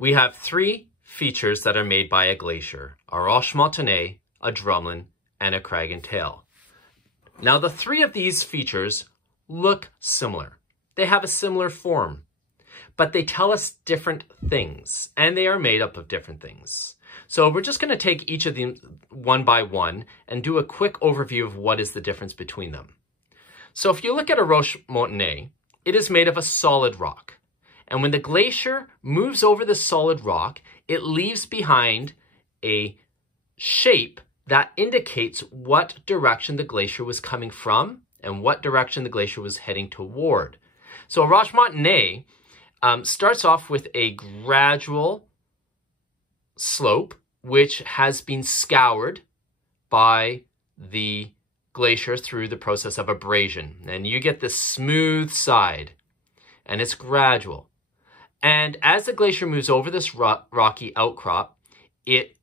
we have three features that are made by a glacier: a Roche Moutonnee, a drumlin, and a crag and tail. Now, the three of these features look similar. They have a similar form, but they tell us different things, and they are made up of different things. So we're just going to take each of them one by one and do a quick overview of what is the difference between them. So if you look at a Roche Moutonnee, it is made of a solid rock. And when the glacier moves over the solid rock, it leaves behind a shape that indicates what direction the glacier was coming from and what direction the glacier was heading toward. So a Roche Moutonnee starts off with a gradual slope, which has been scoured by the glacier through the process of abrasion. And you get this smooth side, and it's gradual. And as the glacier moves over this rocky outcrop, it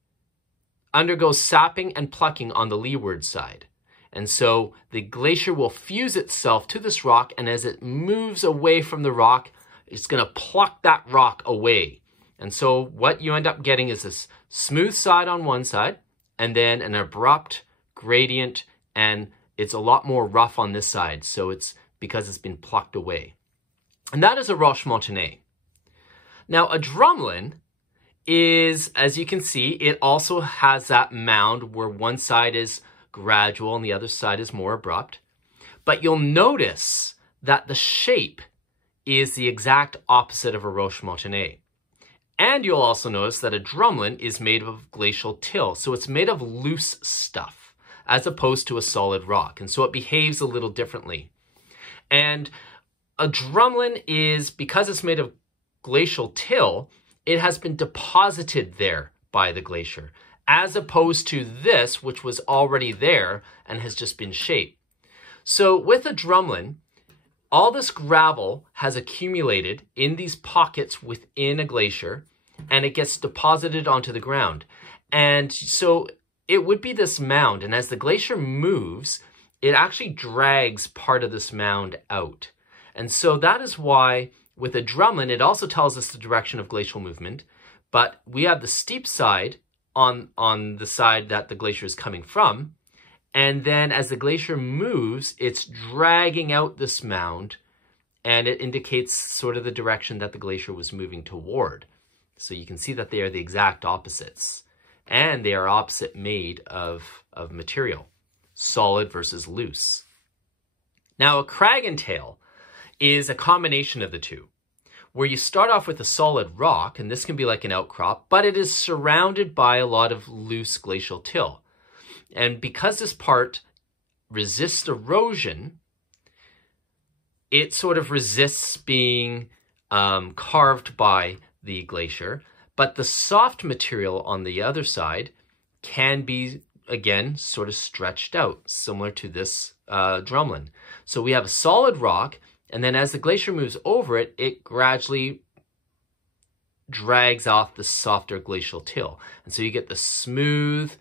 undergoes sapping and plucking on the leeward side. And so the glacier will fuse itself to this rock, and as it moves away from the rock, it's going to pluck that rock away. And so what you end up getting is this smooth side on one side, and then an abrupt gradient, and it's a lot more rough on this side. So it's because it's been plucked away. And that is a Roche Moutonnee. Now, a drumlin is, as you can see, it also has that mound where one side is gradual and the other side is more abrupt. But you'll notice that the shape is the exact opposite of a Roche Moutonnee. And you'll also notice that a drumlin is made of glacial till. So it's made of loose stuff as opposed to a solid rock. And so it behaves a little differently. And a drumlin is, because it's made of glacial till, it has been deposited there by the glacier, as opposed to this, which was already there and has just been shaped. So with a drumlin, all this gravel has accumulated in these pockets within a glacier, and it gets deposited onto the ground. And so it would be this mound, and as the glacier moves, it actually drags part of this mound out. And so that is why with a drumlin, it also tells us the direction of glacial movement, but we have the steep side on the side that the glacier is coming from. And then as the glacier moves, it's dragging out this mound, and it indicates sort of the direction that the glacier was moving toward. So you can see that they are the exact opposites. And they are opposite made of material, solid versus loose. Now, a crag and tail is a combination of the two, where you start off with a solid rock, and this can be like an outcrop, but it is surrounded by a lot of loose glacial till. And because this part resists erosion, it sort of resists being carved by the glacier, but the soft material on the other side can be, again, sort of stretched out, similar to this drumlin. So we have a solid rock, and then as the glacier moves over it, it gradually drags off the softer glacial till. And so you get the smooth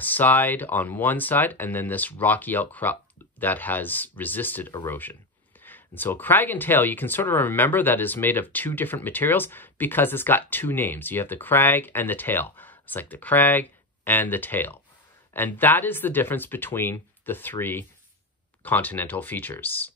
side on one side, and then this rocky outcrop that has resisted erosion. And so crag and tail, you can sort of remember that is made of two different materials because it's got two names. You have the crag and the tail. It's like the crag and the tail. And that is the difference between the three continental features.